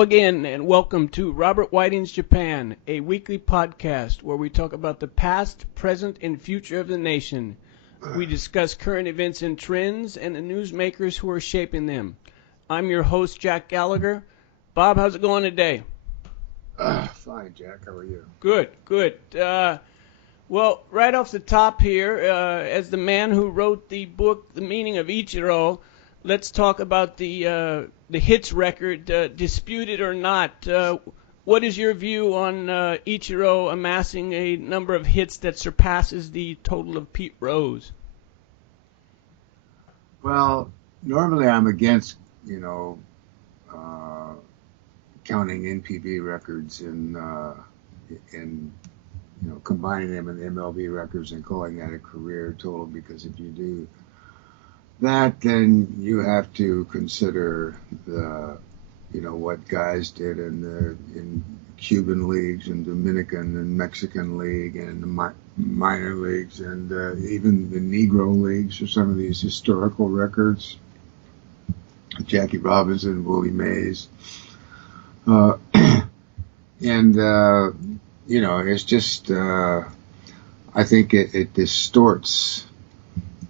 Again, and welcome to Robert Whiting's Japan, a weekly podcast where we talk about the past, present, and future of the nation. We discuss current events and trends and the newsmakers who are shaping them. I'm your host, Jack Gallagher. Bob, how's it going today? Fine, Jack. How are you? Good, good. Well, right off the top here, as the man who wrote the book, The Meaning of Ichiro, let's talk about the hits record, disputed or not. What is your view on Ichiro amassing a number of hits that surpasses the total of Pete Rose? Well, normally I'm against, counting NPB records and combining them in MLB records and calling that a career total, because if you do that, then you have to consider what guys did in Cuban leagues and Dominican and Mexican league and the minor leagues and even the Negro leagues, or some of these historical records. Jackie Robinson, Willie Mays, it's just I think it distorts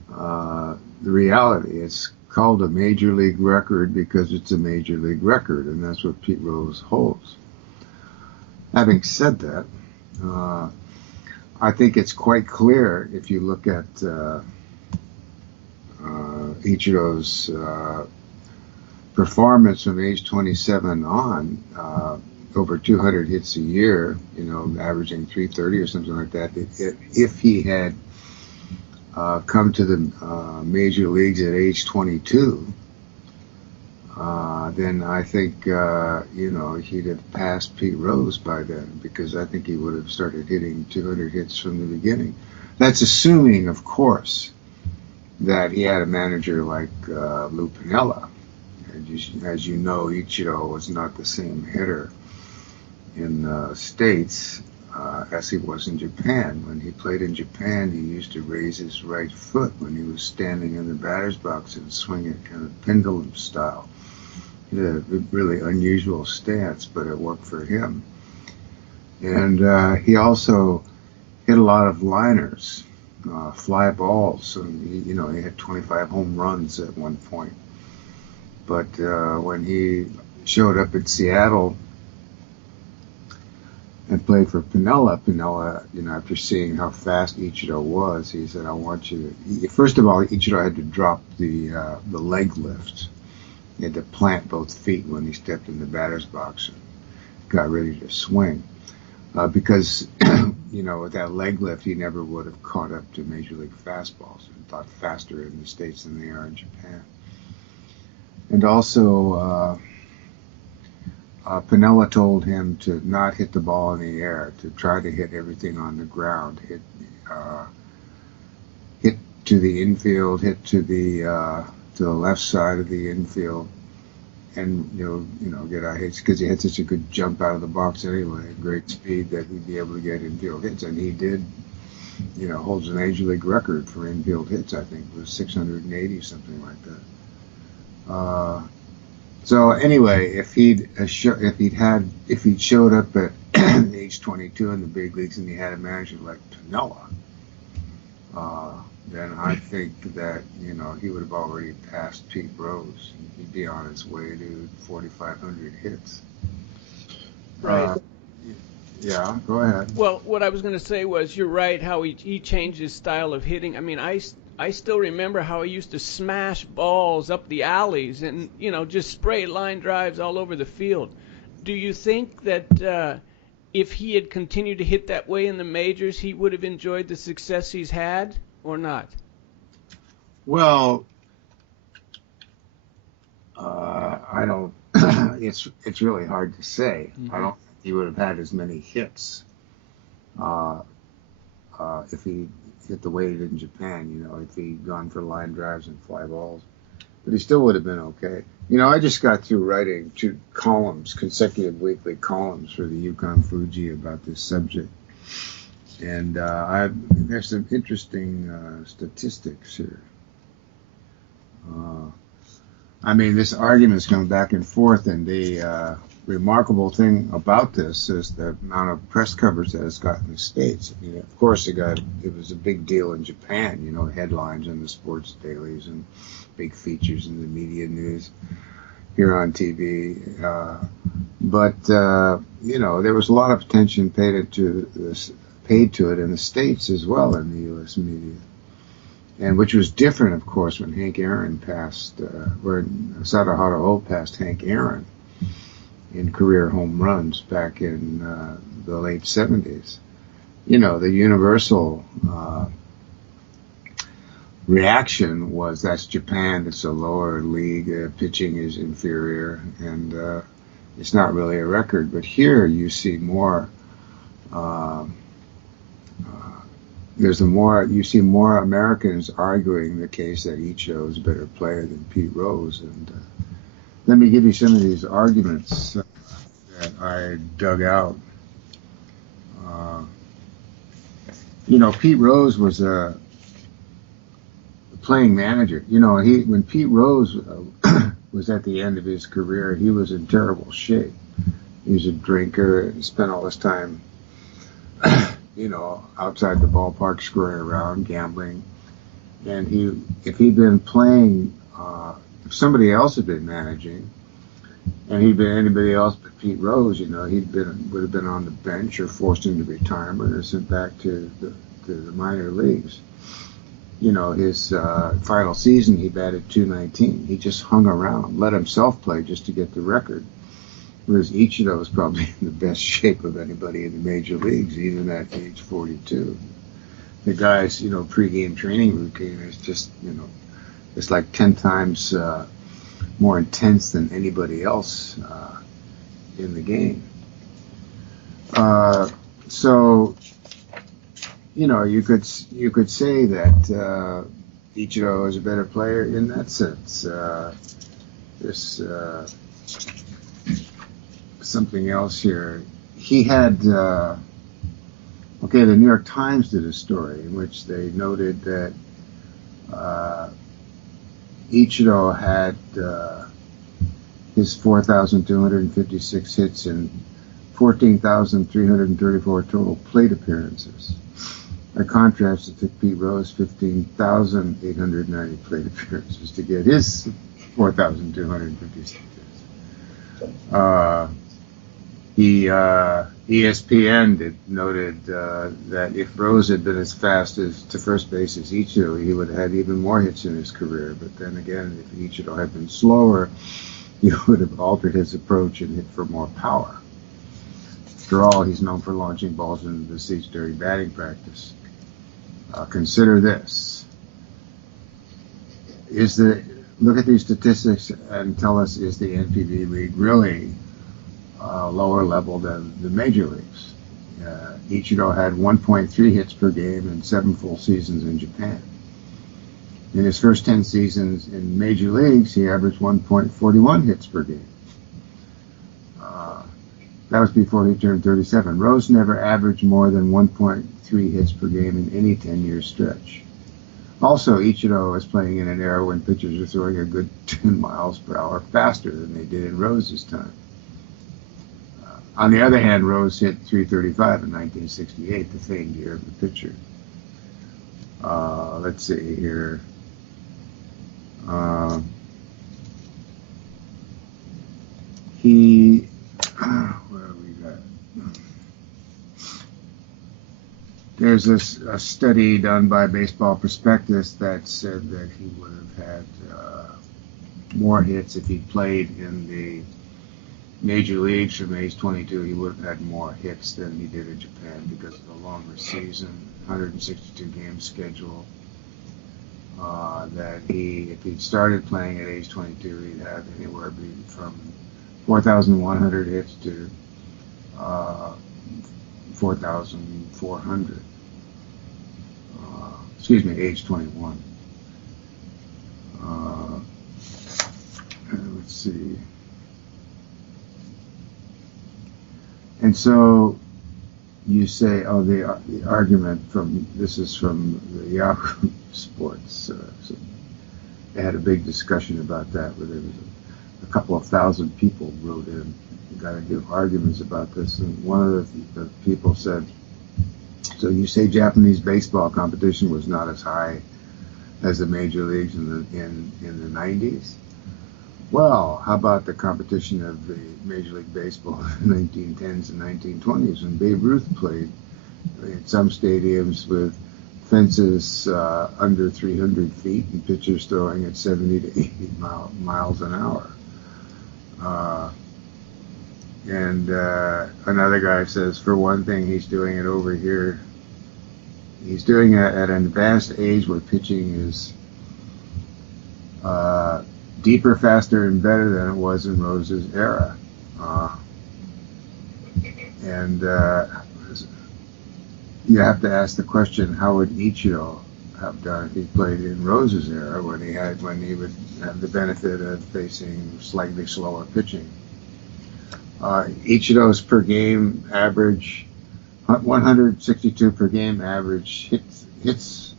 the reality. It's called a major league record because it's a major league record, and that's what Pete Rose holds. Having said that, I think it's quite clear if you look at Ichiro's performance from age 27 on, over 200 hits a year, averaging 330 or something like that. If he had come to the major leagues at age 22, then I think, he'd have passed Pete Rose by then, because I think he would have started hitting 200 hits from the beginning. That's assuming, of course, that he had a manager like Lou Piniella. As you know, Ichiro was not the same hitter in the States as he was in Japan. When he played in Japan, he used to raise his right foot when he was standing in the batter's box and swing it kind of pendulum style. He had a really unusual stance, but it worked for him. And he also hit a lot of liners, fly balls. And he had 25 home runs at one point. But when he showed up at Seattle and played for Piniella, after seeing how fast Ichiro was, he said, I want you to... First of all, Ichiro had to drop the leg lift. He had to plant both feet when he stepped in the batter's box and got ready to swing. Because, with that leg lift, he never would have caught up to Major League fastballs and thought faster in the States than they are in Japan. And also, Piniella told him to not hit the ball in the air, to try to hit everything on the ground, hit to the infield, hit to the left side of the infield, and get out hits, because he had such a good jump out of the box anyway, great speed, that he'd be able to get infield hits, and he did. Holds a major league record for infield hits. I think it was 680, something like that. So anyway, if he'd showed up at age 22 in the big leagues and he had a manager like Piniella, then I think that he would have already passed Pete Rose. He'd be on his way to 4,500 hits. Right. Yeah, go ahead. Well, what I was going to say was, you're right, how he changed his style of hitting. I mean, I still remember how he used to smash balls up the alleys and, just spray line drives all over the field. Do you think that if he had continued to hit that way in the majors, he would have enjoyed the success he's had, or not? Well, I don't. It's really hard to say. Mm-hmm. I don't think he would have had as many hits if he hit the way he did in Japan. If he'd gone for line drives and fly balls, but he still would have been okay. I just got through writing 2 columns, consecutive weekly columns for the Yukon Fuji about this subject, and there's some interesting statistics here. This argument's going back and forth, and remarkable thing about this is the amount of press coverage that it's got in the States. I mean, of course, it was a big deal in Japan, you know, headlines in the sports dailies and big features in the media news here on TV. But you know, there was a lot of attention paid to it in the States as well in the U.S. media. And which was different, of course, when Hank Aaron passed, when Sadaharu passed Hank Aaron in career home runs back in the late 70s. You know, the universal reaction was, that's Japan, it's a lower league, pitching is inferior, and it's not really a record. But here you see more, you see more Americans arguing the case that Ichiro is a better player than Pete Rose. And let me give you some of these arguments that I dug out. You know, Pete Rose was a playing manager. You know, when Pete Rose was at the end of his career, he was in terrible shape. He was a drinker, spent all his time, you know, outside the ballpark, screwing around, gambling. And if he'd been playing, if somebody else had been managing, and he'd been anybody else but Pete Rose, you know, would have been on the bench or forced into retirement or sent back to the minor leagues. You know, his final season, he batted .219. He just hung around, let himself play just to get the record. Whereas Ichiro is probably in the best shape of anybody in the major leagues, even at age 42. The guy's, you know, pregame training routine is just, you know, it's like 10 times more intense than anybody else in the game. So, you know, you could say that Ichiro is a better player in that sense. There's something else here. He had, the New York Times did a story in which they noted that Ichiro had his 4,256 hits and 14,334 total plate appearances. By contrast, it took Pete Rose 15,890 plate appearances to get his 4,256 hits. ESPN noted that if Rose had been as fast to first base as Ichiro, he would have had even more hits in his career. But then again, if Ichiro had been slower, he would have altered his approach and hit for more power. After all, he's known for launching balls into the seats during batting practice. Consider this. Look at these statistics and tell us, is the NPB league really lower level than the major leagues? Ichiro had 1.3 hits per game in 7 full seasons in Japan. In his first 10 seasons in major leagues, he averaged 1.41 hits per game. That was before he turned 37. Rose never averaged more than 1.3 hits per game in any 10-year stretch. Also, Ichiro was playing in an era when pitchers were throwing a good 10 miles per hour faster than they did in Rose's time. On the other hand, Rose hit .335 in 1968, the famed year of the pitcher. Let's see here. What have we got? There's a study done by Baseball Prospectus that said that he would have had more hits if he played in the major leagues from age 22. He would have had more hits than he did in Japan because of the longer season, 162 game schedule. That if he'd started playing at age 22, he'd have anywhere from 4,100 hits to 4,400. Age 21. Let's see. And so you say, the argument this is from the Yahoo Sports. So they had a big discussion about that, where there was a couple of thousand people wrote in, got into arguments about this, and one of the people said, "So you say Japanese baseball competition was not as high as the major leagues in the 90s? Well, how about the competition of the Major League Baseball in the 1910s and 1920s when Babe Ruth played in some stadiums with fences under 300 feet and pitchers throwing at 70 to 80 miles an hour?" And another guy says, for one thing, he's doing it over here. He's doing it at an advanced age where pitching is deeper, faster, and better than it was in Rose's era. And you have to ask the question, how would Ichiro have done if he played in Rose's era when he would have the benefit of facing slightly slower pitching? Ichiro's per game average, 162 per game average hits,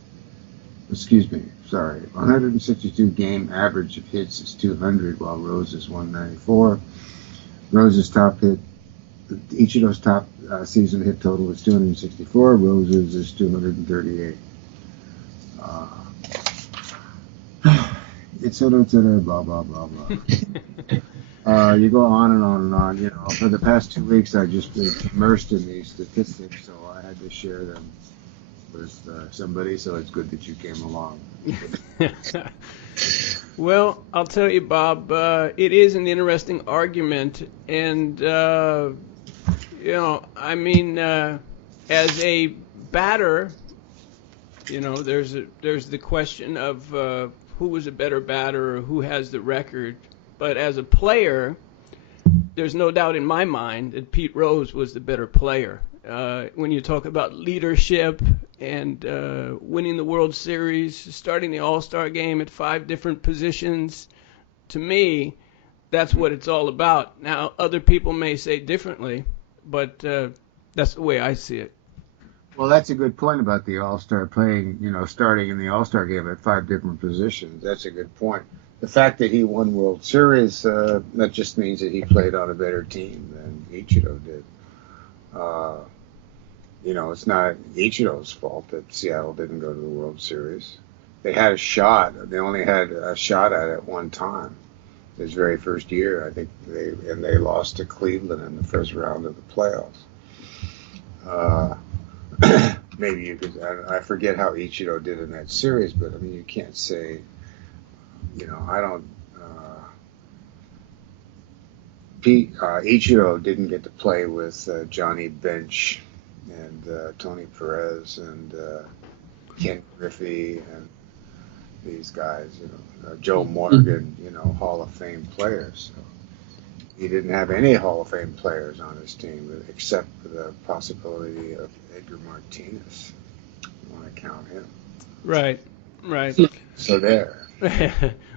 162 game average of hits is 200, while Rose is 194. Rose's top hit, Ichiro's top season hit total is 264. Rose's is 238. Et cetera, blah, blah, blah, blah. You go on and on and on. You know, for the past 2 weeks, I've just been immersed in these statistics, so I had to share them with somebody. So it's good that you came along. Well, I'll tell you, Bob, it is an interesting argument, and you know, I mean, as a batter, you know, there's the question of who was a better batter or who has the record. But as a player, there's no doubt in my mind that Pete Rose was the better player. When you talk about leadership and winning the World Series, starting the All-Star game at 5 different positions, to me, that's what it's all about. Now, other people may say differently, but that's the way I see it. Well, that's a good point about the All-Star playing, you know, starting in the All-Star game at 5 different positions. That's a good point. The fact that he won World Series, that just means that he played on a better team than Ichiro did. You know, it's not Ichiro's fault that Seattle didn't go to the World Series. They had a shot. They only had a shot at it one time. His very first year, I think, they lost to Cleveland in the first round of the playoffs. Maybe you could. I forget how Ichiro did in that series, but I mean, you can't say. You know, I don't. Ichiro didn't get to play with Johnny Bench and Tony Perez and Ken Griffey and these guys. You know, Joe Morgan. You know, Hall of Fame players. So he didn't have any Hall of Fame players on his team except for the possibility of Edgar Martinez. You want to count him? Right. Right. So there.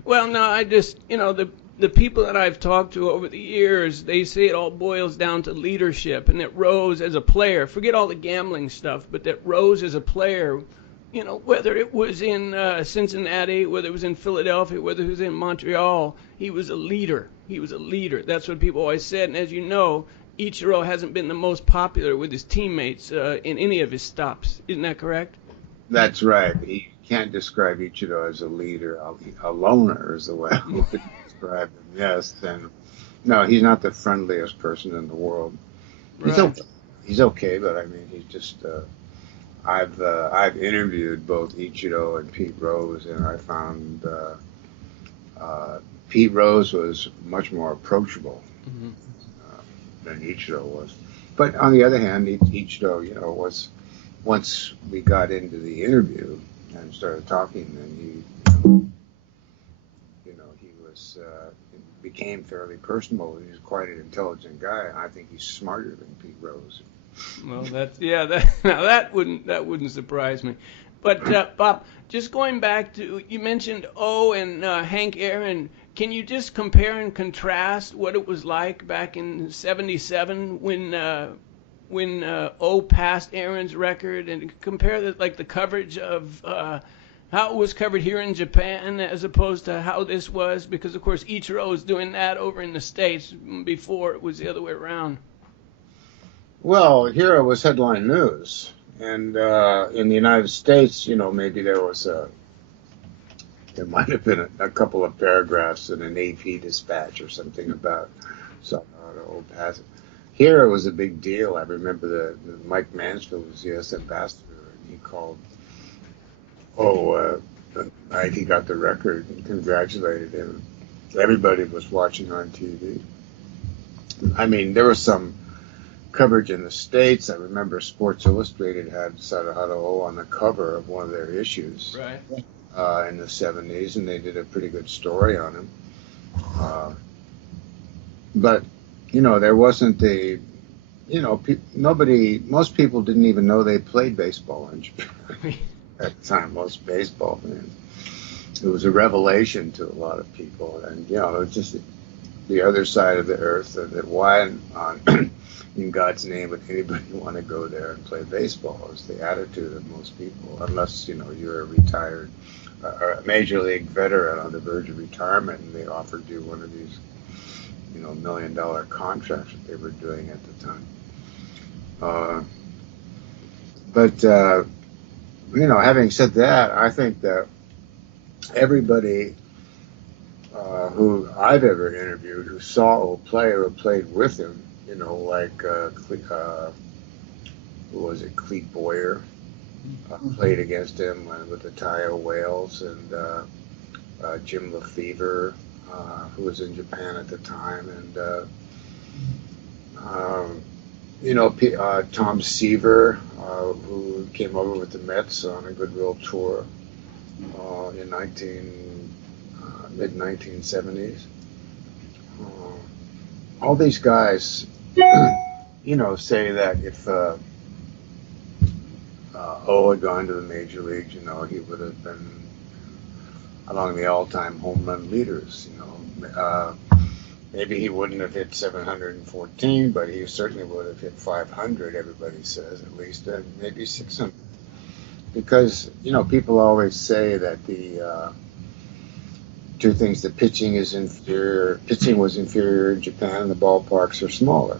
Well, no, I just, you know, the people that I've talked to over the years, they say it all boils down to leadership, and that Rose as a player, forget all the gambling stuff, but that Rose as a player, you know, whether it was in Cincinnati, whether it was in Philadelphia, whether it was in Montreal, he was a leader. He was a leader. That's what people always said. And as you know, Ichiro hasn't been the most popular with his teammates in any of his stops. Isn't that correct? That's right. You can't describe Ichiro as a leader. A loner is the way I would describe him. Yes, then no, he's not the friendliest person in the world. He's Right. okay. He's okay, but I mean, he's just. I've interviewed both Ichiro and Pete Rose, and I found Pete Rose was much more approachable than Ichiro was. But on the other hand, Ichiro, you know, was. Once we got into the interview and started talking, then he was became fairly personable. He's quite an intelligent guy. I think he's smarter than Pete Rose. Well, that wouldn't surprise me. But Bob, just going back to, you mentioned O and Hank Aaron. Can you just compare and contrast what it was like back in '77 when O passed Aaron's record, and compare the coverage of how it was covered here in Japan as opposed to how this was? Because, of course, Ichiro was doing that over in the States before it was the other way around. Well, here it was headline news. And in the United States, maybe there might have been a couple of paragraphs in an AP dispatch or something about some old passage. Here it was a big deal. I remember the Mike Mansfield was the U.S. ambassador, and he called. The night he got the record and congratulated him. Everybody was watching on TV. I mean, there was some coverage in the States. I remember Sports Illustrated had Sadaharu on the cover of one of their issues. Right. In the 70s, and they did a pretty good story on him. But, there wasn't most people didn't even know they played baseball in Japan at the time, most baseball fans. It was a revelation to a lot of people, and, it was just the other side of the earth, that why in God's name would anybody want to go there and play baseball? It was the attitude of most people, unless, you're a retired or a major league veteran on the verge of retirement, and they offered you one of these, $1 million contracts that they were doing at the time. But having said that, I think that everybody who I've ever interviewed who saw O play or played with him, like who was it, Clete Boyer, played against him with the Tayo Whales, and Jim Lefevre, who was in Japan at the time, and Tom Seaver, who came over with the Mets on a goodwill tour in mid-1970s. All these guys, say that if O had gone to the major leagues, he would have been among the all-time home run leaders. Maybe he wouldn't have hit 714, but he certainly would have hit 500, everybody says, at least, and maybe 600. Because, people always say that the two things, the pitching was inferior in Japan and the ballparks are smaller.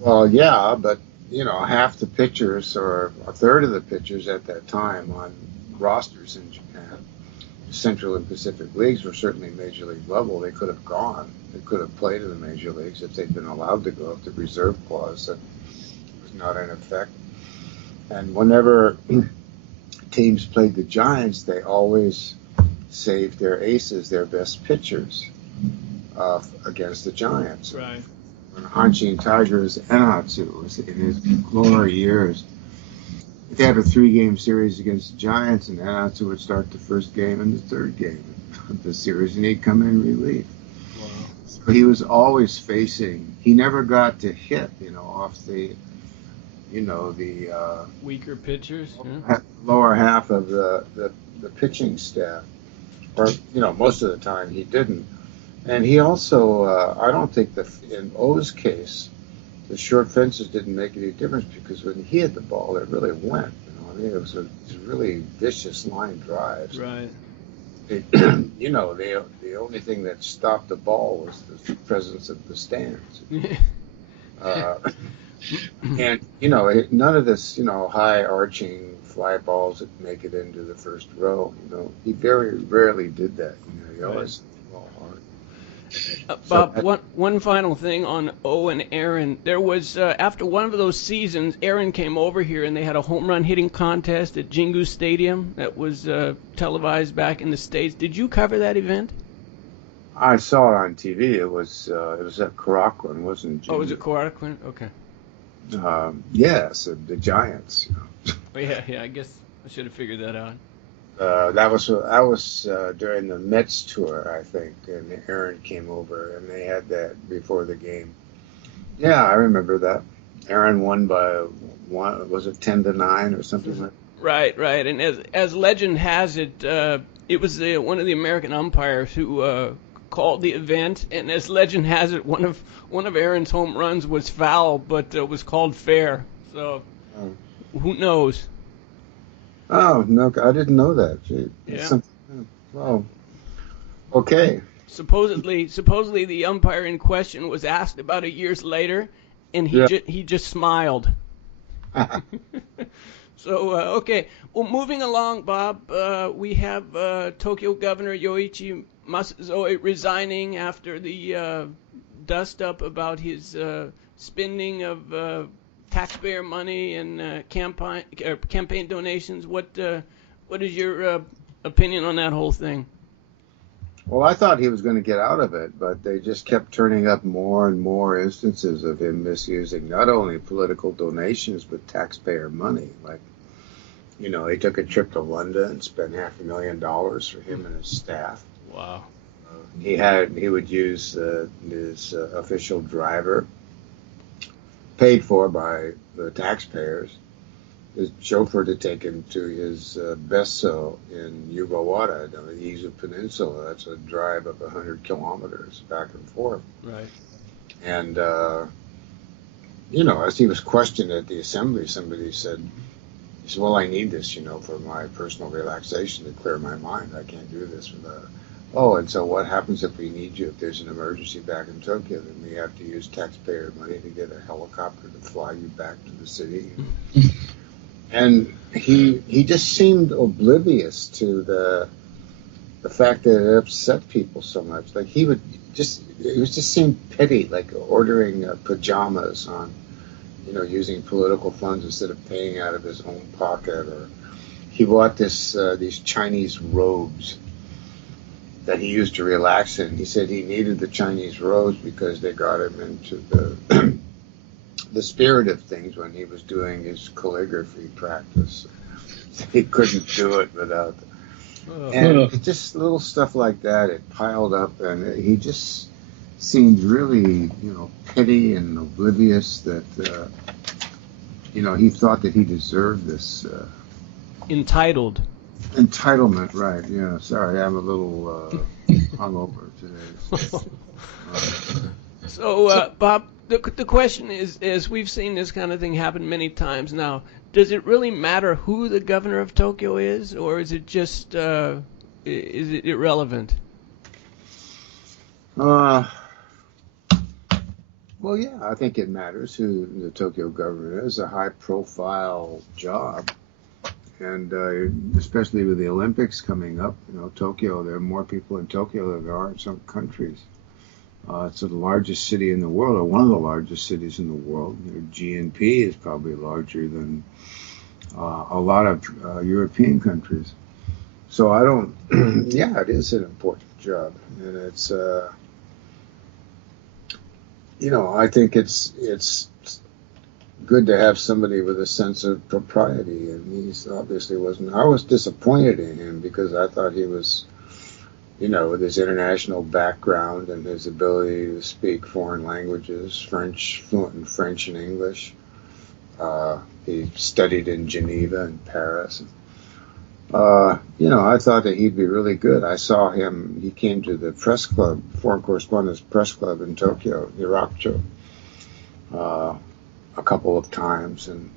Well, yeah, but, half the pitchers or a third of the pitchers at that time on rosters in Japan, Central and Pacific leagues, were certainly major league level. They could have gone. They could have played in the major leagues if they'd been allowed to go, if the reserve clause that was not in effect. And whenever teams played the Giants, they always saved their aces, their best pitchers, against the Giants. Right. When Hanshin Tigers Enhatsu was in his glory years, they have a 3-game series against the Giants, and Enhatsu would start the first game and the third game of the series, and he'd come in relief. Wow. So he was always facing. He never got to hit, off the, the weaker pitchers, lower half of the pitching staff, or most of the time he didn't. And he also, I don't think in O's case, the short fences didn't make any difference, because when he hit the ball, it really went. It was a really vicious line drives. Right. The only thing that stopped the ball was the presence of the stands. And none of this, high arching fly balls that make it into the first row. He very rarely did that. He always hit the ball hard. Bob, one final thing on O and Aaron. There was, after one of those seasons, Aaron came over here and they had a home run hitting contest at Jingu Stadium that was televised back in the States. Did you cover that event? I saw it on TV. It was at Korakuen, wasn't it? Oh, was it Korakuen? Okay. Yes, the Giants. Oh, yeah. I guess I should have figured that out. That was during the Mets tour, I think, and Aaron came over, and they had that before the game. Yeah, I remember that. Aaron won by was it 10-9 or something like that? Right. And as legend has it, it was one of the American umpires who called the event, and as legend has it, one of Aaron's home runs was foul, but was called fair. So who knows? Oh no, I didn't know that. Gee, that's Yeah. something. Oh, okay. Supposedly the umpire in question was asked about it years later, and Yeah. he just smiled. So okay, well, moving along, Bob, we have Tokyo Governor Yoichi Masazoe resigning after the dust up about his spending of taxpayer money and campaign donations. What is your opinion on that whole thing? Well, I thought he was going to get out of it, but they just kept turning up more and more instances of him misusing not only political donations but taxpayer money. Like, he took a trip to London and spent $500,000 for him and his staff. Wow. He would use his official driver, paid for by the taxpayers, his chauffeur to take him to his besso in Yugawara, on the Izu Peninsula. That's a drive of 100 kilometers back and forth. Right. And, as he was questioned at the assembly, somebody said, well, I need this, for my personal relaxation to clear my mind. I can't do this without. Oh, and so what happens if we need you? If there's an emergency back in Tokyo, then we have to use taxpayer money to get a helicopter to fly you back to the city. And he just seemed oblivious to the fact that it upset people so much. Like it just seemed petty, like ordering pajamas on, using political funds instead of paying out of his own pocket. Or he bought these Chinese robes that he used to relax in. He said he needed the Chinese robes because they got him into the spirit of things when he was doing his calligraphy practice. He couldn't do it without them. And just little stuff like that, it piled up, and he just seemed really, petty and oblivious that, he thought that he deserved this. Entitled. Entitlement, right, yeah. Sorry, I'm a little hungover today. So, Bob, the question is, we've seen this kind of thing happen many times now. Does it really matter who the governor of Tokyo is, or is it just is it irrelevant? Well, yeah, I think it matters who the Tokyo governor is. A high-profile job, and especially with the Olympics coming up, Tokyo. There are more people in Tokyo than there are in some countries. It's the largest city in the world, or one of the largest cities in the world. GNP is probably larger than a lot of European countries. So I don't, yeah, it is an important job. And it's, I think it's good to have somebody with a sense of propriety. And he's obviously wasn't. I was disappointed in him because I thought he was, with his international background and his ability to speak foreign languages, fluent in French and English. He studied in Geneva and Paris. I thought that he'd be really good. I saw him, he came to the press club, Foreign Correspondents Press Club in Tokyo, Hirakcho, a couple of times. And,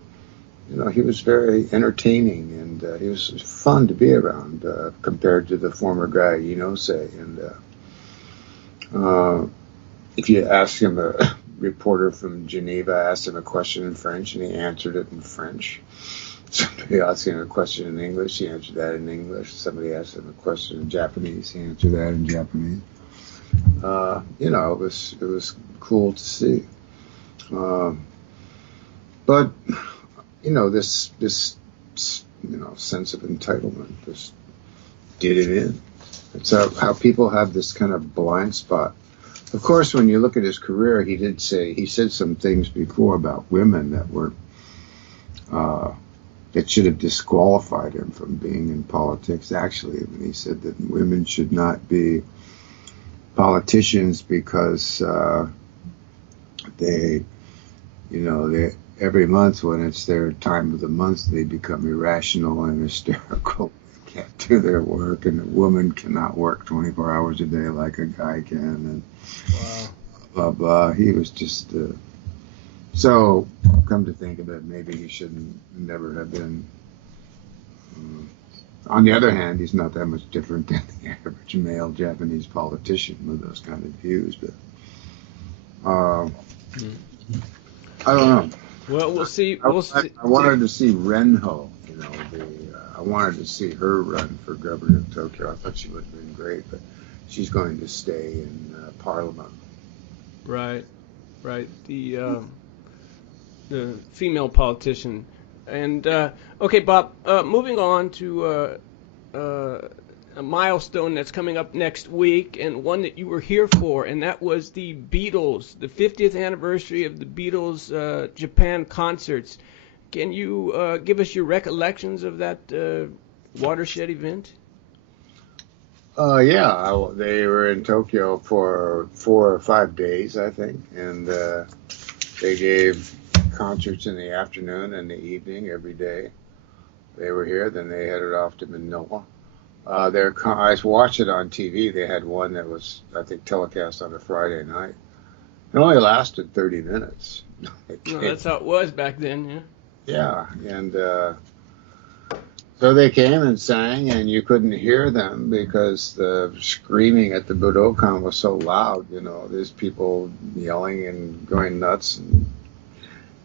he was very entertaining, and he was fun to be around compared to the former guy, Inose. And if you ask him, a reporter from Geneva asked him a question in French, and he answered it in French. Somebody asked him a question in English, he answered that in English. Somebody asked him a question in Japanese, he answered that in Japanese. It was cool to see. But this sense of entitlement just did it in. It's how people have this kind of blind spot. Of course, when you look at his career, he said some things before about women that were that should have disqualified him from being in politics. Actually, when he said that women should not be politicians because they every month when it's their time of the month, they become irrational and hysterical. They can't do their work, and a woman cannot work 24 hours a day like a guy can, and Wow. blah, blah. He was just, so come to think of it, maybe he shouldn't never have been On the other hand, he's not that much different than the average male Japanese politician with those kind of views. But I don't know. Well, we'll see. I wanted to see Renho. I wanted to see her run for governor of Tokyo. I thought she would have been great, but she's going to stay in Parliament. Right. The female politician. And okay, Bob. Moving on to a milestone that's coming up next week, and one that you were here for, and that was the Beatles, the 50th anniversary of the Beatles Japan concerts. Can you give us your recollections of that watershed event? Yeah, they were in Tokyo for 4 or 5 days, I think, and they gave concerts in the afternoon and the evening every day. They were here, then they headed off to Manila. I watched it on TV. They had one that was, I think, telecast on a Friday night. It only lasted 30 minutes. No, that's how it was back then, yeah. Yeah, and so they came and sang, and you couldn't hear them because the screaming at the Budokan was so loud. There's people yelling and going nuts and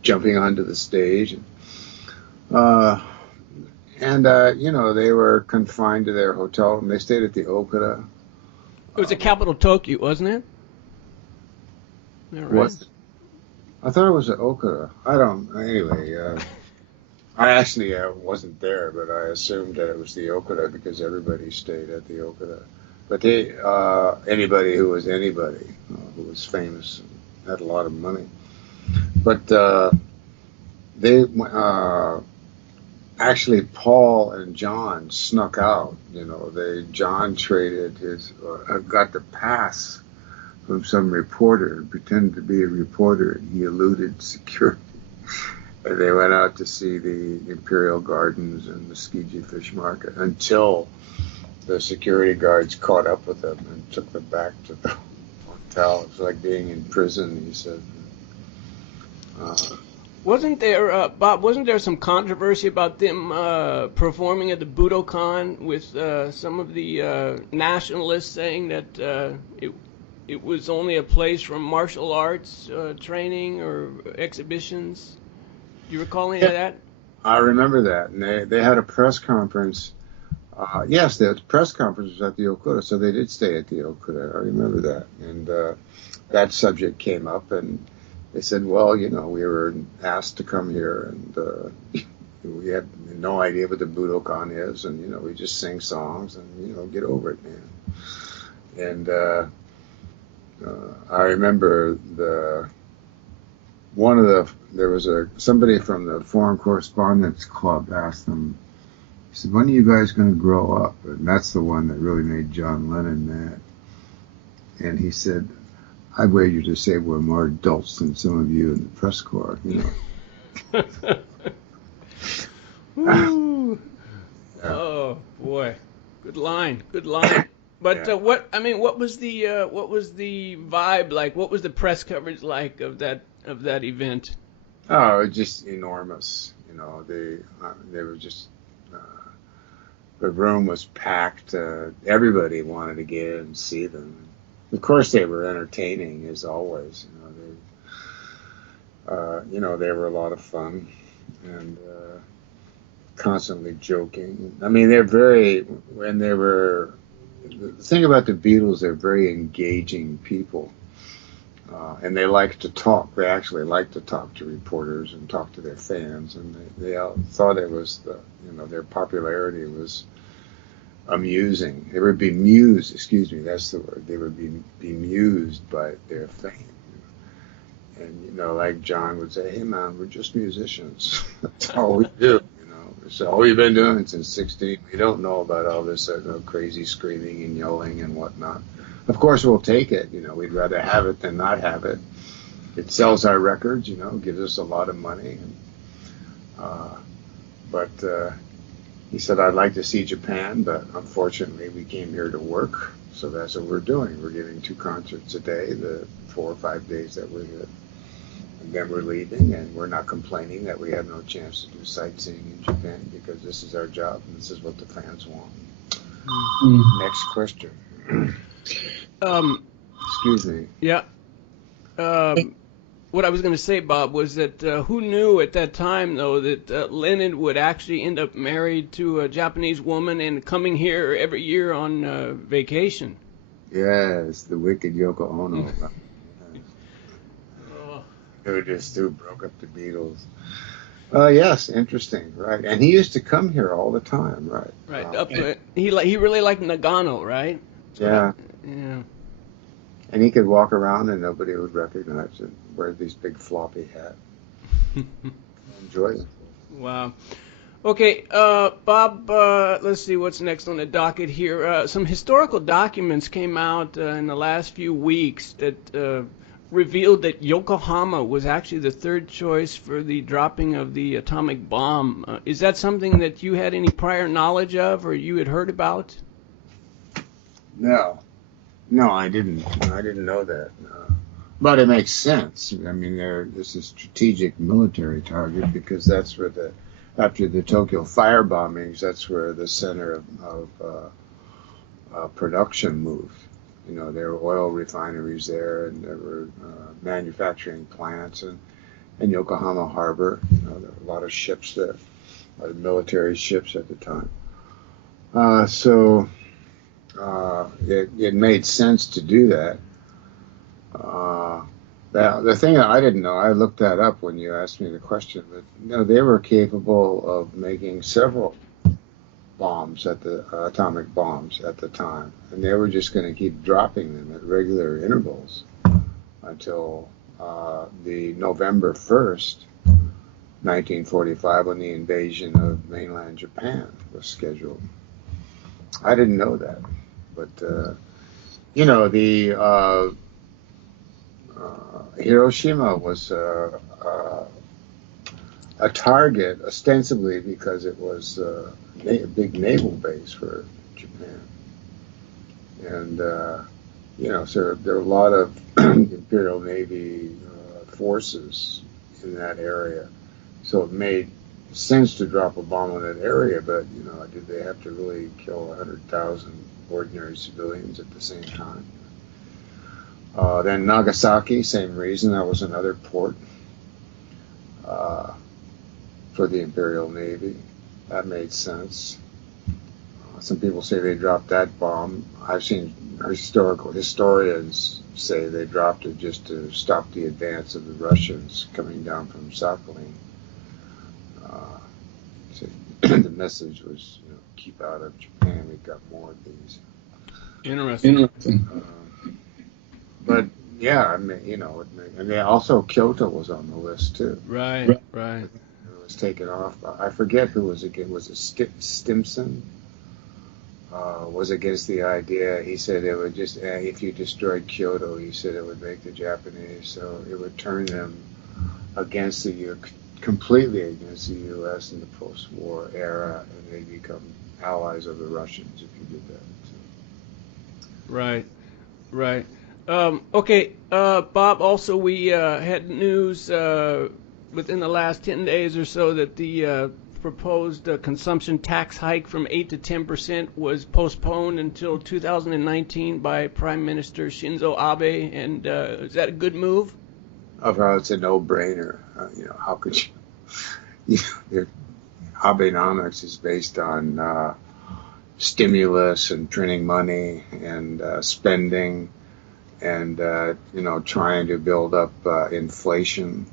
jumping onto the stage. They were confined to their hotel room. They stayed at the Okura. It was the capital Tokyo, wasn't it? Right? What? I thought it was at Okura. Anyway, I actually wasn't there, but I assumed that it was the Okura because everybody stayed at the Okura. But anybody who was famous and had a lot of money. But actually, Paul and John snuck out. John traded got the pass from some reporter, pretended to be a reporter, and he eluded security. And they went out to see the Imperial Gardens and the Tsukiji Fish Market until the security guards caught up with them and took them back to the hotel. It was like being in prison, he said. Wasn't there, Bob, wasn't there some controversy about them performing at the Budokan with some of the nationalists saying that it was only a place for martial arts training or exhibitions? Do you recall any of that? I remember that. And they had a press conference. Yes, the press conference was at the Okura, so they did stay at the Okura. I remember that. And that subject came up, and they said, well, we were asked to come here, and we have no idea what the Budokan is, and, we just sing songs and, get over it, man. And I remember there was somebody from the Foreign Correspondents Club asked them, he said, when are you guys going to grow up? And that's the one that really made John Lennon mad. And he said, I wager to say we're more adults than some of you in the press corps, Ooh. Oh boy, good line. But yeah. What was the vibe like? What was the press coverage like of that event? Oh, just enormous. They were just. The room was packed. Everybody wanted to get in and see them. Of course, they were entertaining as always. They were a lot of fun and constantly joking. The thing about the Beatles, they're very engaging people, and they like to talk. They actually like to talk to reporters and talk to their fans, and they all thought it was their popularity was amusing. They would be bemused, that's the word. They would be bemused by their fame. And, like John would say, hey, man, we're just musicians. That's all we do, It's all we've been doing since 16. We don't know about all this crazy screaming and yelling and whatnot. Of course, we'll take it. We'd rather have it than not have it. It sells our records, gives us a lot of money. But he said, I'd like to see Japan, but unfortunately we came here to work. So that's what we're doing. We're giving 2 concerts a day, the 4 or 5 days that we're here. And then we're leaving, and we're not complaining that we have no chance to do sightseeing in Japan because this is our job and this is what the fans want. Next question. Excuse me. Yeah. What I was going to say, Bob, was that who knew at that time, though, that Lennon would actually end up married to a Japanese woman and coming here every year on vacation? Yes, the wicked Yoko Ono. Who broke up the Beatles. Yes, interesting, right? And he used to come here all the time, right? Right. He really liked Nagano, right? Yeah. Yeah. And he could walk around and nobody would recognize him. Wear these big floppy hat. Enjoy it. Wow. Okay, Bob, let's see what's next on the docket here. Some historical documents came out in the last few weeks that revealed that Yokohama was actually the third choice for the dropping of the atomic bomb. Is that something that you had any prior knowledge of or you had heard about? No, I didn't. I didn't know that. But it makes sense. I mean, this is a strategic military target because that's where after the Tokyo fire bombings, that's where the center of production moved. You know, there were oil refineries there, and there were manufacturing plants, and Yokohama Harbor. You know, there were a lot of ships there, a lot of military ships at the time. So it made sense to do that. The thing that I didn't know, I looked that up when you asked me the question, but they were capable of making several bombs atomic bombs at the time, and they were just going to keep dropping them at regular intervals until the November 1st, 1945, when the invasion of mainland Japan was scheduled. I didn't know that, but Hiroshima was a target ostensibly because it was a big naval base for Japan, and so there were a lot of Imperial Navy forces in that area, so it made sense to drop a bomb on that area. But did they have to really kill 100,000 ordinary civilians at the same time? Then Nagasaki, same reason. That was another port for the Imperial Navy. That made sense. Some people say they dropped that bomb. I've seen historians say they dropped it just to stop the advance of the Russians coming down from Sakhalin. So the message was, keep out of Japan. We've got more of these. Interesting. But yeah, I mean, and also Kyoto was on the list too. Right. It was taken off. I forget who was against. Was it Stimson? Was against the idea. He said it would just, if you destroyed Kyoto, he said it would make the Japanese, so it would turn them against completely against the U.S. in the post-war era, and they become allies of the Russians if you did that. So. Right. Okay, Bob, also we had news within the last 10 days or so that the proposed consumption tax hike from 8 to 10% was postponed until 2019 by Prime Minister Shinzo Abe, and is that a good move? Well, it's a no-brainer. How could you? Abenomics is based on stimulus and printing money and spending. And trying to build up inflation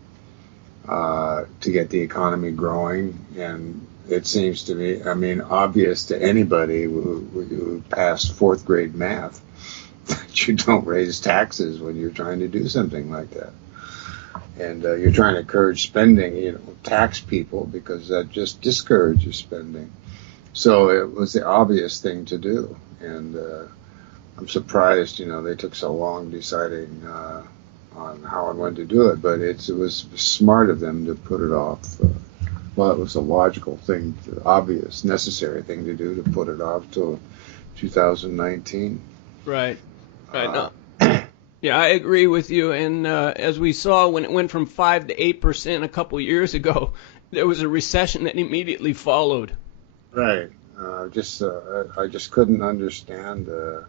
to get the economy growing, and it seems to me, obvious to anybody who passed fourth grade math that you don't raise taxes when you're trying to do something like that, and you're trying to encourage spending, tax people because that just discourages spending. So it was the obvious thing to do, and I'm surprised, they took so long deciding on how and when to do it, but it was smart of them to put it off. Well, it was a logical thing, obvious, necessary thing to do, to put it off till 2019. Right. No. Yeah, I agree with you. And as we saw when it went from 5 to 8% a couple years ago, there was a recession that immediately followed. Right. I just couldn't understand the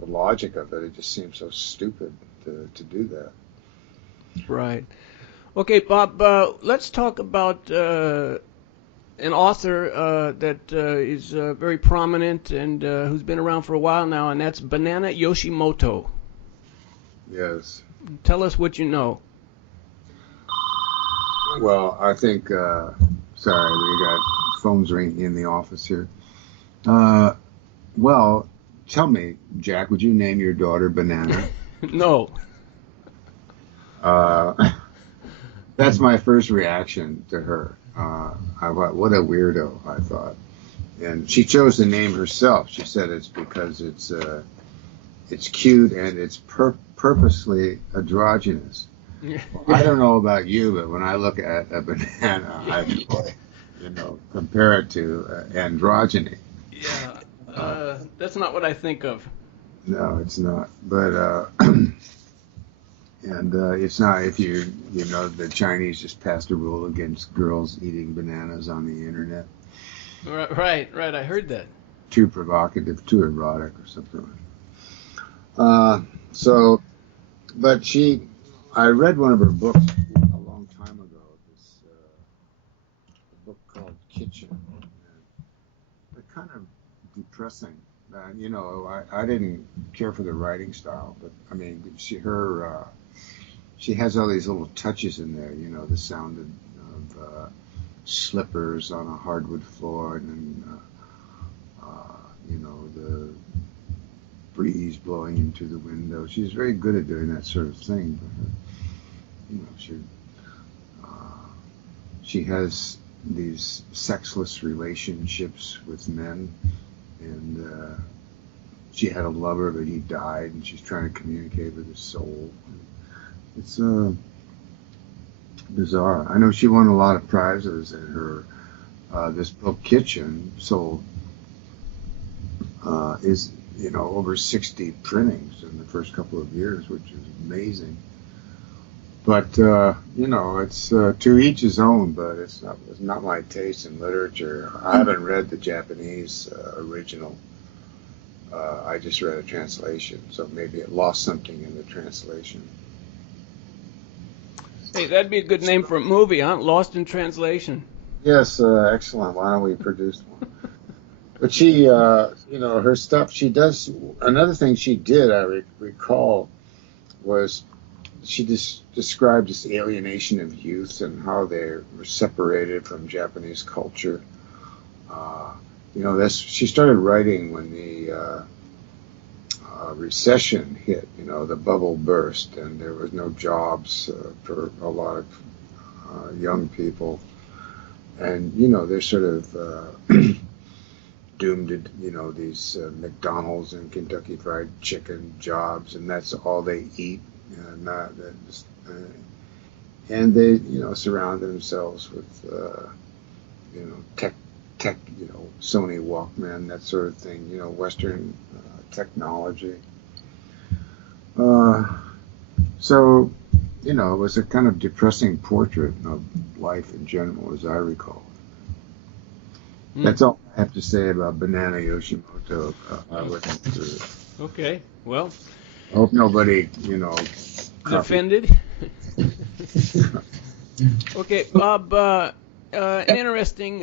logic of it. It just seemed so stupid to do that. Right. Okay, Bob, let's talk about an author that is very prominent and who's been around for a while now, and that's Banana Yoshimoto. Yes. Tell us what you know. Well, I think. Sorry, we got phones ringing in the office here. Uh, well, tell me, Jack, would you name your daughter Banana? No. Uh, that's my first reaction to her. I thought, what a weirdo, I thought. And she chose the name herself. She said it's because it's cute and it's purposely androgynous. Well, I don't know about you, but when I look at a banana, compare it to androgyny. Yeah, that's not what I think of. No, it's not. But and it's not if the Chinese just passed a rule against girls eating bananas on the internet. Right, right. I heard that. Too provocative, too erotic, or something. Uh, so, but I read one of her books a long time ago. This a book called Kitchen. They're kind of depressing. I didn't care for the writing style, but I mean, she has all these little touches in there. The sound of slippers on a hardwood floor, and then the breeze blowing into the window. She's very good at doing that sort of thing. But she has these sexless relationships with men, and she had a lover, but he died, and she's trying to communicate with his soul. It's bizarre. I know she won a lot of prizes, and her this book Kitchen sold is over 60 printings in the first couple of years, which is amazing. But it's to each his own. But it's not my taste in literature. I haven't read the Japanese original. I just read a translation, so maybe it lost something in the translation. Hey, that'd be a good name for a movie, huh? Lost in Translation. Yes, excellent. Why don't we produce one? But she, her stuff. She does another thing she did. I recall was she described this alienation of youth and how they were separated from Japanese culture. She started writing when the recession hit. The bubble burst, and there was no jobs for a lot of young people, and they're sort of doomed to these McDonald's and Kentucky Fried Chicken jobs, and that's all they eat. And they surround themselves with tech, Sony Walkman, that sort of thing, Western technology. So it was a kind of depressing portrait of life in general, as I recall. That's all I have to say about Banana Yoshimoto. I wasn't Okay, well. I hope nobody, Defended. Okay, Bob. An interesting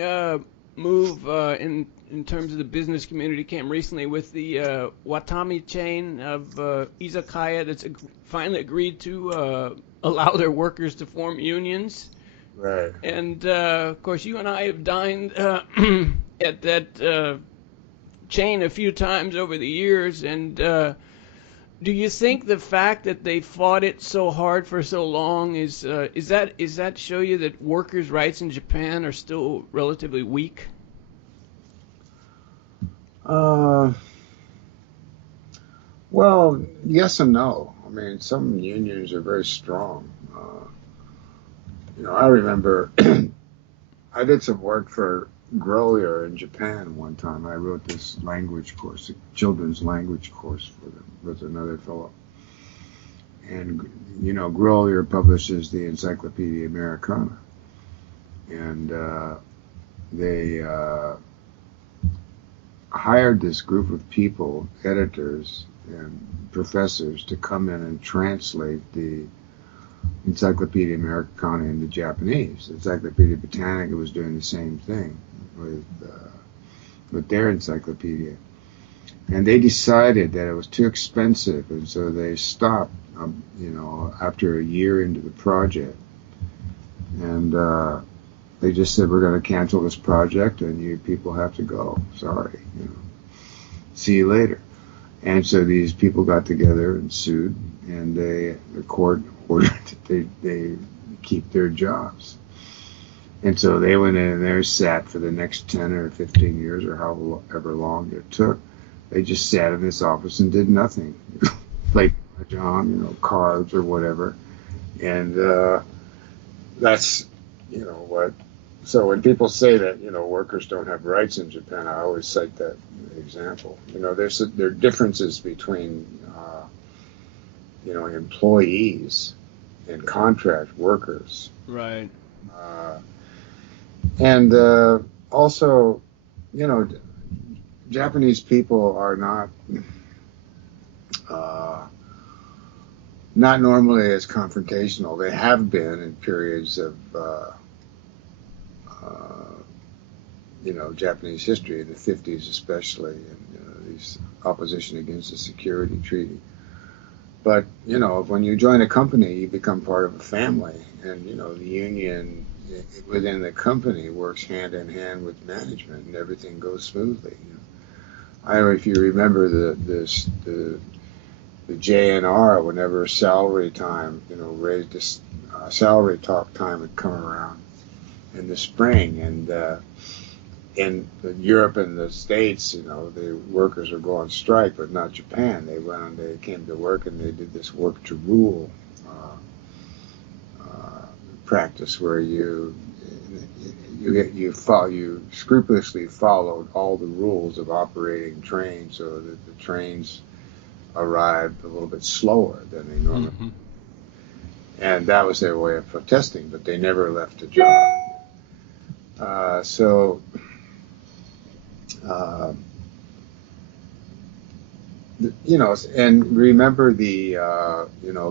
move in terms of the business community came recently with the Watami chain of izakaya that's finally agreed to allow their workers to form unions. Right. And of course, you and I have dined at that chain a few times over the years, and do you think the fact that they fought it so hard for so long is that show you that workers' rights in Japan are still relatively weak? Well, yes and no. I mean, some unions are very strong. I remember I did some work for Grolier in Japan one time. I wrote this language course, a children's language course for them with another fellow. and Grolier publishes the Encyclopedia Americana, and they hired this group of people, editors and professors, to come in and translate the Encyclopedia Americana into Japanese. Encyclopedia Britannica was doing the same thing with their encyclopedia. And they decided that it was too expensive, and so they stopped, after a year into the project. And they just said, we're going to cancel this project, and you people have to go. Sorry. See you later. And so these people got together and sued, and the court ordered that they keep their jobs. And so they went in there, sat for the next 10 or 15 years or however long it took. They just sat in this office and did nothing. Played mahjong, cards or whatever. And that's, what. So when people say that, workers don't have rights in Japan, I always cite that example. There are differences between, employees and contract workers. Right. And also, Japanese people are not normally as confrontational. They have been in periods of, Japanese history, the 50s especially, and these opposition against the security treaty. But, when you join a company, you become part of a family, and, the union within the company works hand in hand with management, and everything goes smoothly. I don't know if you remember the JNR, whenever salary time, raised this salary talk time had come around in the spring, and in Europe and the States, the workers were going on strike, but not Japan. They came to work, and they did this work to rule practice, where you scrupulously followed all the rules of operating trains, so that the trains arrived a little bit slower than they normally. Mm-hmm. And that was their way of protesting, but they never left a job. And remember the,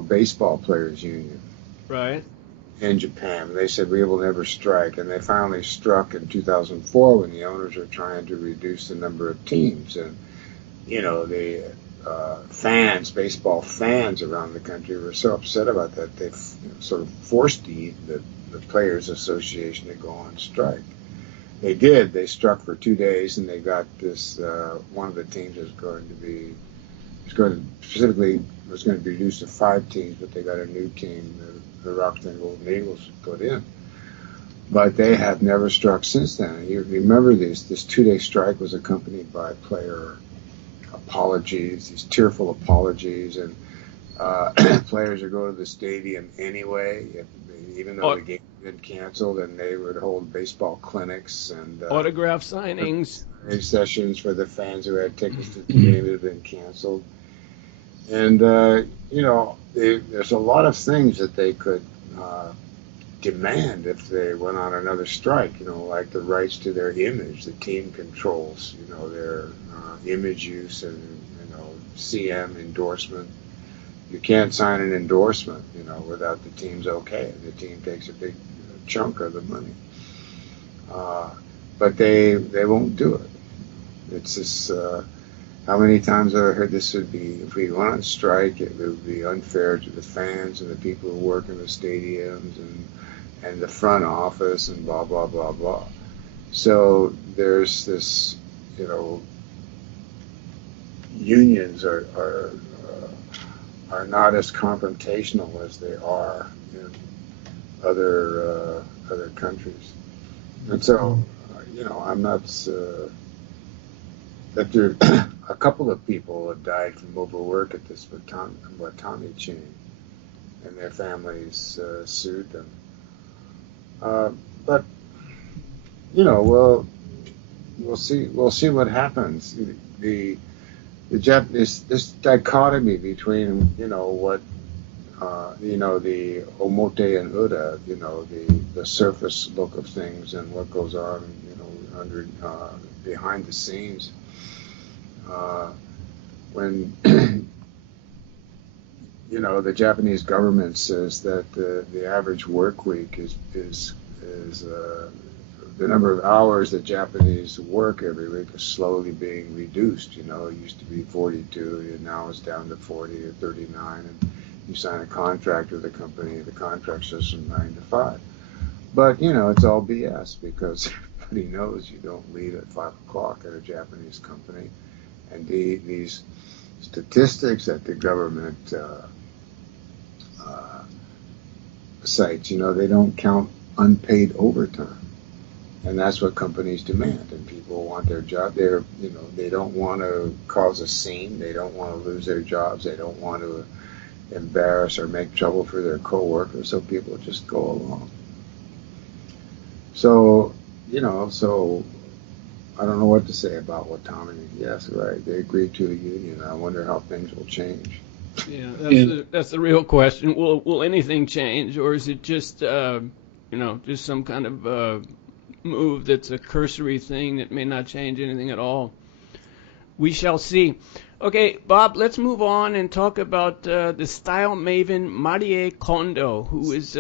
baseball players union. Right. In Japan. They said, we will never strike. And they finally struck in 2004 when the owners were trying to reduce the number of teams. And, the baseball fans around the country were so upset about that, they sort of forced the Players Association to go on strike. They did. They struck for 2 days, and they got this, one of the teams was going to be reduced to 5 teams, but they got a new team, the Rockland Golden Eagles, put in. But they have never struck since then. And you remember this 2-day strike was accompanied by player apologies, these tearful apologies, and players would go to the stadium anyway, even though the game had been canceled, and they would hold baseball clinics and autograph signings, sessions for the fans who had tickets to the game that had been canceled. And there's a lot of things that they could demand if they went on another strike, like the rights to their image. The team controls, their image use and, CM endorsement. You can't sign an endorsement, without the team's okay. The team takes a big chunk of the money. But they won't do it. It's just, how many times have I heard this would be, if we went on strike, it would be unfair to the fans and the people who work in the stadiums and the front office and blah, blah, blah, blah. So there's this, unions are not as confrontational as they are in other countries. And so, I'm not, that there a couple of people have died from overwork at this Watami chain, and their families sued them. But we'll see what happens. The Japanese, this dichotomy between what the omote and ura, the surface look of things and what goes on, under behind the scenes. When the Japanese government says that the average work week is the number of hours that Japanese work every week is slowly being reduced. It used to be 42, and now it's down to 40 or 39. And you sign a contract with a company, the contract says from 9 to 5. But, it's all BS because everybody knows you don't leave at 5 o'clock at a Japanese company. And these statistics that the government cites, they don't count unpaid overtime. And that's what companies demand. And people want their job. They don't want to cause a scene. They don't want to lose their jobs. They don't want to embarrass or make trouble for their coworkers. So people just go along. So, I don't know what to say about what Tommy. Yes, right. They agreed to a union. I wonder how things will change. Yeah, that's the real question. Will anything change, or is it just just some kind of move that's a cursory thing that may not change anything at all? We shall see. Okay, Bob, let's move on and talk about the style maven Marie Kondo, who has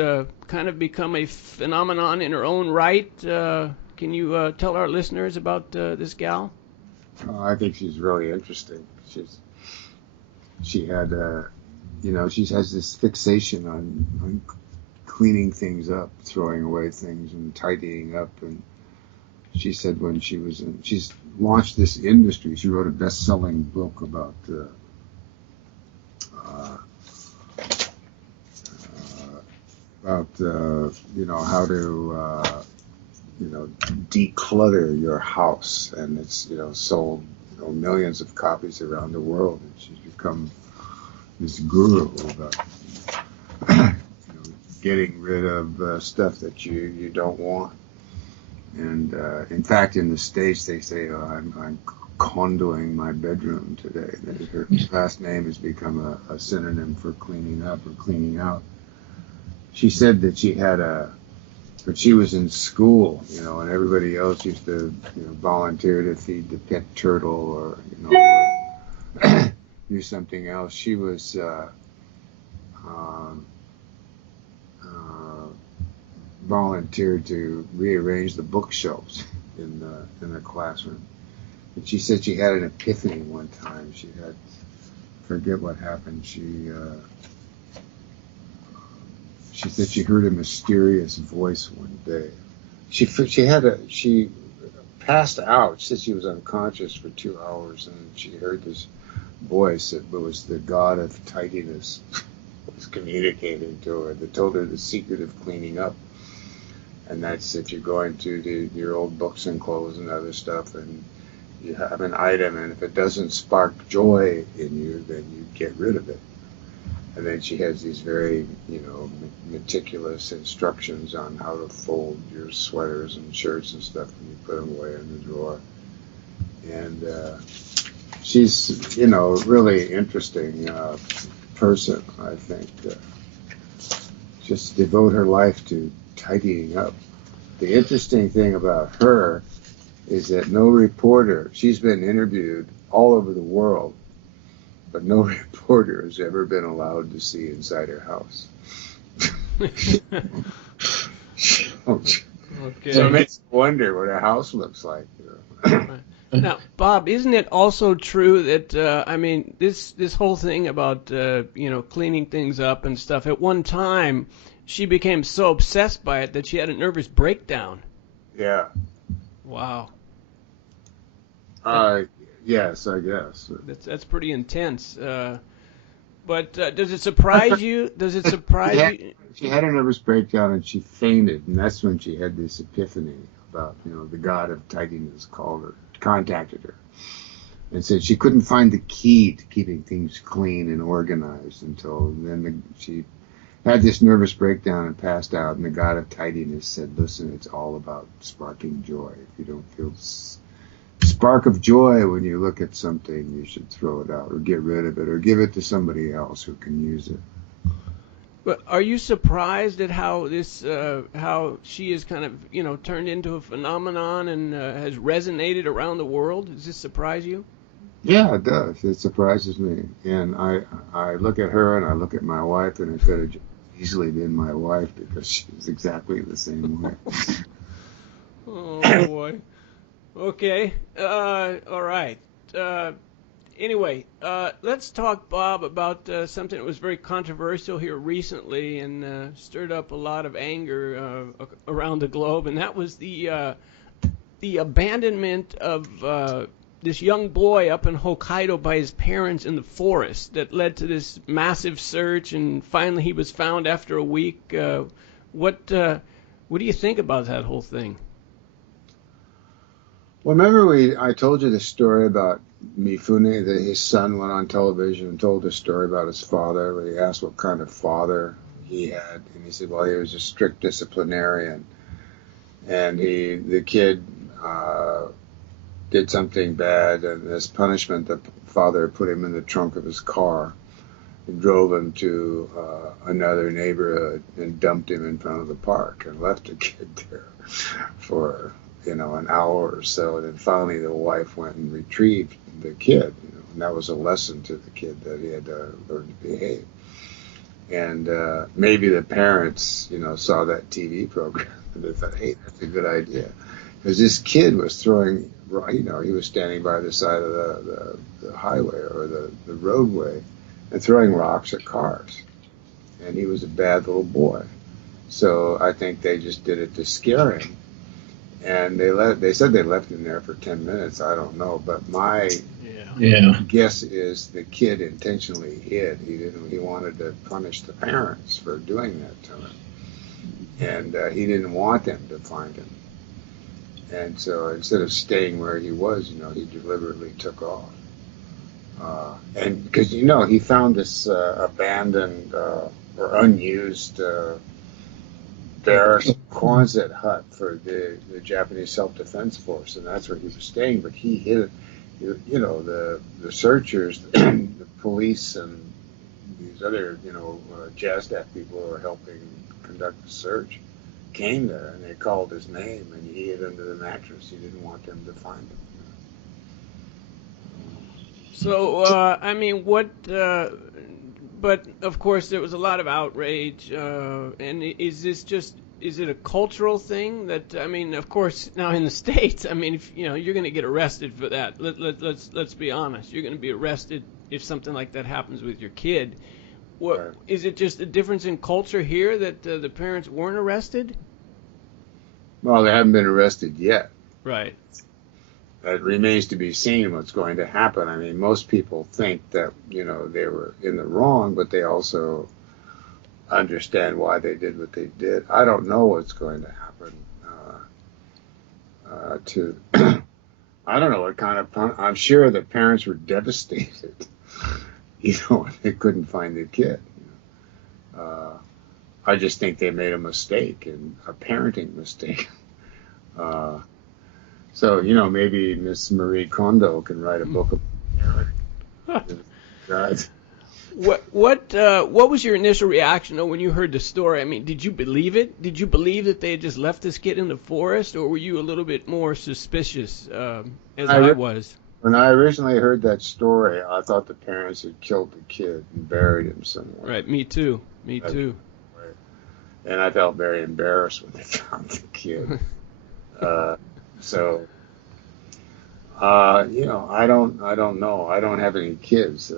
kind of become a phenomenon in her own right. Can you tell our listeners about this gal? I think she's really interesting. She has this fixation on cleaning things up, throwing away things, and tidying up. And she said when she's launched this industry. She wrote a best-selling book about how to declutter your house, and it's sold millions of copies around the world, and she's become this guru about getting rid of stuff that you don't want. And in fact, in the States, they say, I'm condoing my bedroom today. Her last name has become a synonym for cleaning up or cleaning out. She said that but she was in school, and everybody else used to, volunteer to feed the pet turtle or do something else. She was volunteered to rearrange the bookshelves in the classroom. And she said she had an epiphany one time. Forget what happened. She said she heard a mysterious voice one day. She passed out. She said she was unconscious for 2 hours, and she heard this voice that was the god of tidiness was communicating to her. That told her the secret of cleaning up. And that's if you go into your old books and clothes and other stuff, and you have an item, and if it doesn't spark joy in you, then you get rid of it. And then she has these very, meticulous instructions on how to fold your sweaters and shirts and stuff, and you put them away in the drawer. And she's, really interesting person, I think. Just devote her life to tidying up. The interesting thing about her is that no reporter, she's been interviewed all over the world, but no reporter has ever been allowed to see inside her house. Okay. So it makes you wonder what her house looks like. Now, Bob, isn't it also true that this whole thing about cleaning things up and stuff? At one time, she became so obsessed by it that she had a nervous breakdown. Yeah. Wow. Yes, I guess. That's pretty intense. But does it surprise you? Does it surprise you? She had a nervous breakdown and she fainted, and that's when she had this epiphany about, the god of tidiness contacted her, and said she couldn't find the key to keeping things clean and organized until then. She had this nervous breakdown and passed out, and the god of tidiness said, listen, it's all about sparking joy. If you don't feel spark of joy when you look at something, you should throw it out or get rid of it or give it to somebody else who can use it. But are you surprised at how how she is kind of, turned into a phenomenon and has resonated around the world? Does this surprise you? Yeah, it does. It surprises me. And I look at her and I look at my wife, and it could have easily been my wife because she's exactly the same way. Oh boy. Okay. All right. Uh, anyway, let's talk, Bob, about something that was very controversial here recently and stirred up a lot of anger around the globe, and that was the abandonment of this young boy up in Hokkaido by his parents in the forest that led to this massive search, and finally he was found after a week. What do you think about that whole thing? Well, remember I told you the story about Mifune, that his son went on television and told a story about his father, where he asked what kind of father he had, and he said, well, he was a strict disciplinarian, and the kid did something bad, and as punishment, the father put him in the trunk of his car and drove him to another neighborhood and dumped him in front of the park and left the kid there for an hour or so. And then finally the wife went and retrieved the kid, and that was a lesson to the kid that he had to learn to behave. And maybe the parents, saw that TV program and they thought, hey, that's a good idea. Because this kid was throwing, he was standing by the side of the highway or the roadway and throwing rocks at cars. And he was a bad little boy. So I think they just did it to scare him. And they said they left him there for 10 minutes. I don't know. But my guess is the kid intentionally hid. He wanted to punish the parents for doing that to him. And he didn't want them to find him. And so instead of staying where he was, he deliberately took off. And because, he found this abandoned or unused barracks Quonset hut for the Japanese Self-Defense Force, and that's where he was staying. But he hid it. The searchers, the police, and these other, JASDAC people who were helping conduct the search came there, and they called his name, and he hid under the mattress. He didn't want them to find him. So, but of course there was a lot of outrage, and is it a cultural thing that, of course now in the States, if, you're going to get arrested for that. Let's be honest. You're going to be arrested if something like that happens with your kid. What, Right. Is it just a difference in culture here that the parents weren't arrested? Well, they haven't been arrested yet. Right. It remains to be seen what's going to happen. Most people think that, they were in the wrong, but they also understand why they did what they did. I don't know what's going to happen I don't know what kind of I'm sure the parents were devastated, when they couldn't find the kid. I just think they made a mistake, and a parenting mistake. So, maybe Miss Marie Kondo can write a book about parenting. Right. What was your initial reaction though when you heard the story? Did you believe it? Did you believe that they had just left this kid in the forest, or were you a little bit more suspicious, as I was? When I originally heard that story, I thought the parents had killed the kid and buried him somewhere. Right, me too. Right. And I felt very embarrassed when they found the kid. I don't know. I don't have any kids,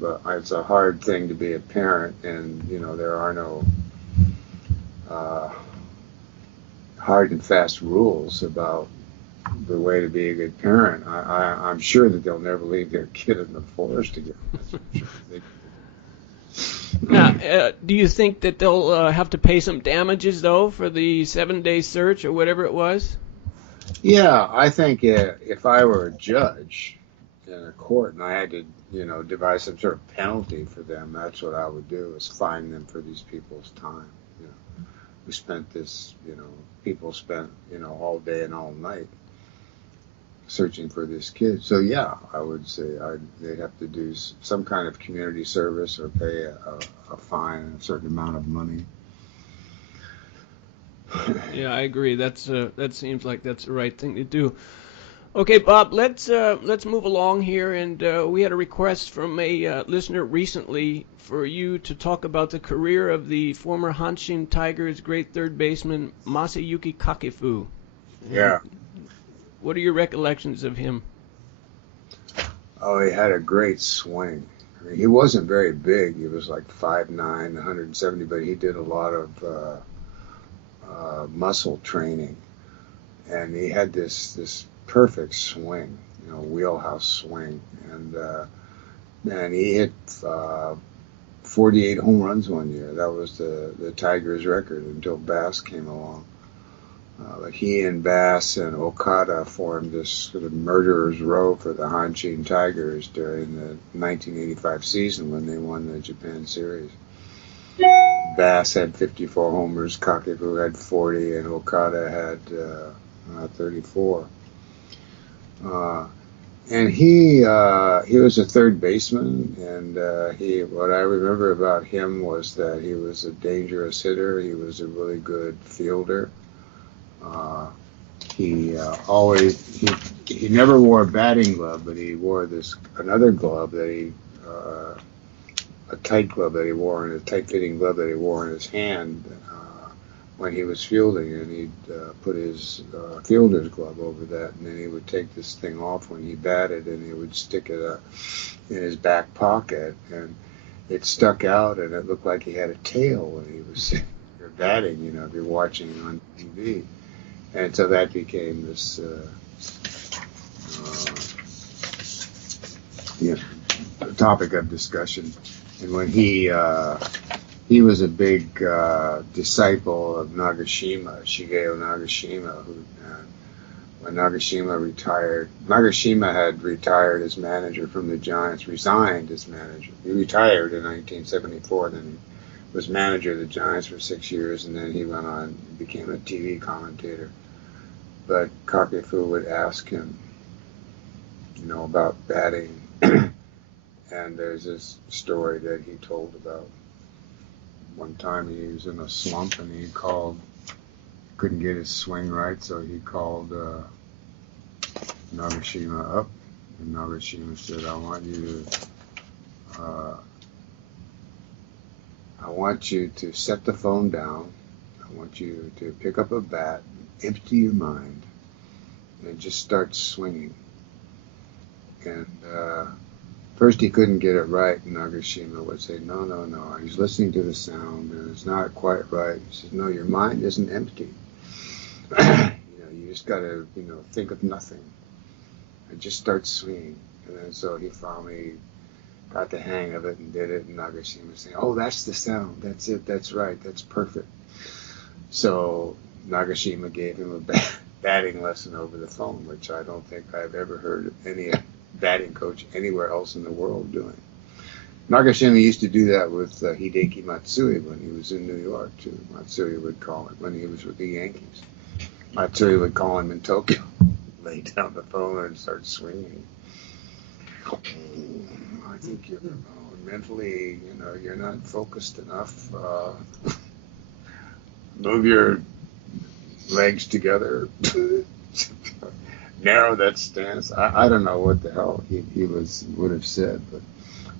but it's a hard thing to be a parent, and there are no hard and fast rules about the way to be a good parent. I'm sure that they'll never leave their kid in the forest again. Now, do you think that they'll have to pay some damages though for the 7-day search or whatever it was? Yeah, I think if I were a judge in a court and I had to, devise some sort of penalty for them, that's what I would do, is fine them for these people's time. People spent, all day and all night searching for this kid. So yeah, I would say they'd have to do some kind of community service or pay a fine, a certain amount of money. Yeah, I agree. That seems like that's the right thing to do. Okay, Bob, let's move along here, and we had a request from a listener recently for you to talk about the career of the former Hanshin Tigers great third baseman Masayuki Kakefu. Yeah. What are your recollections of him? Oh, he had a great swing. I mean, he wasn't very big. He was like 5'9", 170, but he did a lot of muscle training, and he had this perfect swing, wheelhouse swing, and he hit 48 home runs one year. That was the Tigers' record until Bass came along. But he and Bass and Okada formed this sort of murderer's row for the Hanshin Tigers during the 1985 season when they won the Japan Series. Bass had 54 homers, Kakefu had 40, and Okada had 34. And he was a third baseman, and what I remember about him was that he was a dangerous hitter. He was a really good fielder. He never wore a batting glove, but he wore another glove that a tight glove that he wore, and a tight-fitting glove that he wore in his hand when he was fielding, and he'd put his fielder's glove over that, and then he would take this thing off when he batted, and he would stick it in his back pocket, and it stuck out, and it looked like he had a tail when he was batting, if you're watching on TV. And so that became this topic of discussion. And when he was a big disciple of Shigeo Nagashima, who when Nagashima retired, Nagashima had retired as manager from the Giants, resigned as manager. He retired in 1974, then he was manager of the Giants for 6 years, and then he went on and became a TV commentator. But Kakefu would ask him, about batting. And there's this story that he told about one time he was in a slump and he couldn't get his swing right, so he called Nagashima up, and Nagashima said, I want you to set the phone down. I want you to pick up a bat, empty your mind, and just start swinging. And first he couldn't get it right, and Nagashima would say, no, he's listening to the sound, and it's not quite right. He says, no, your mind isn't empty. You just got to, think of nothing, and just start swinging. And then so he finally got the hang of it and did it, and Nagashima was saying, oh, that's the sound, that's it, that's right, that's perfect. So Nagashima gave him a batting lesson over the phone, which I don't think I've ever heard any batting coach anywhere else in the world doing. Nagashima used to do that with Hideki Matsui when he was in New York, too. Matsui would call him when he was with the Yankees. Matsui would call him in Tokyo, lay down the phone and start swinging. I think you're mentally, you're not focused enough. Move your legs together. Narrow that stance. I don't know what the hell he would have said, but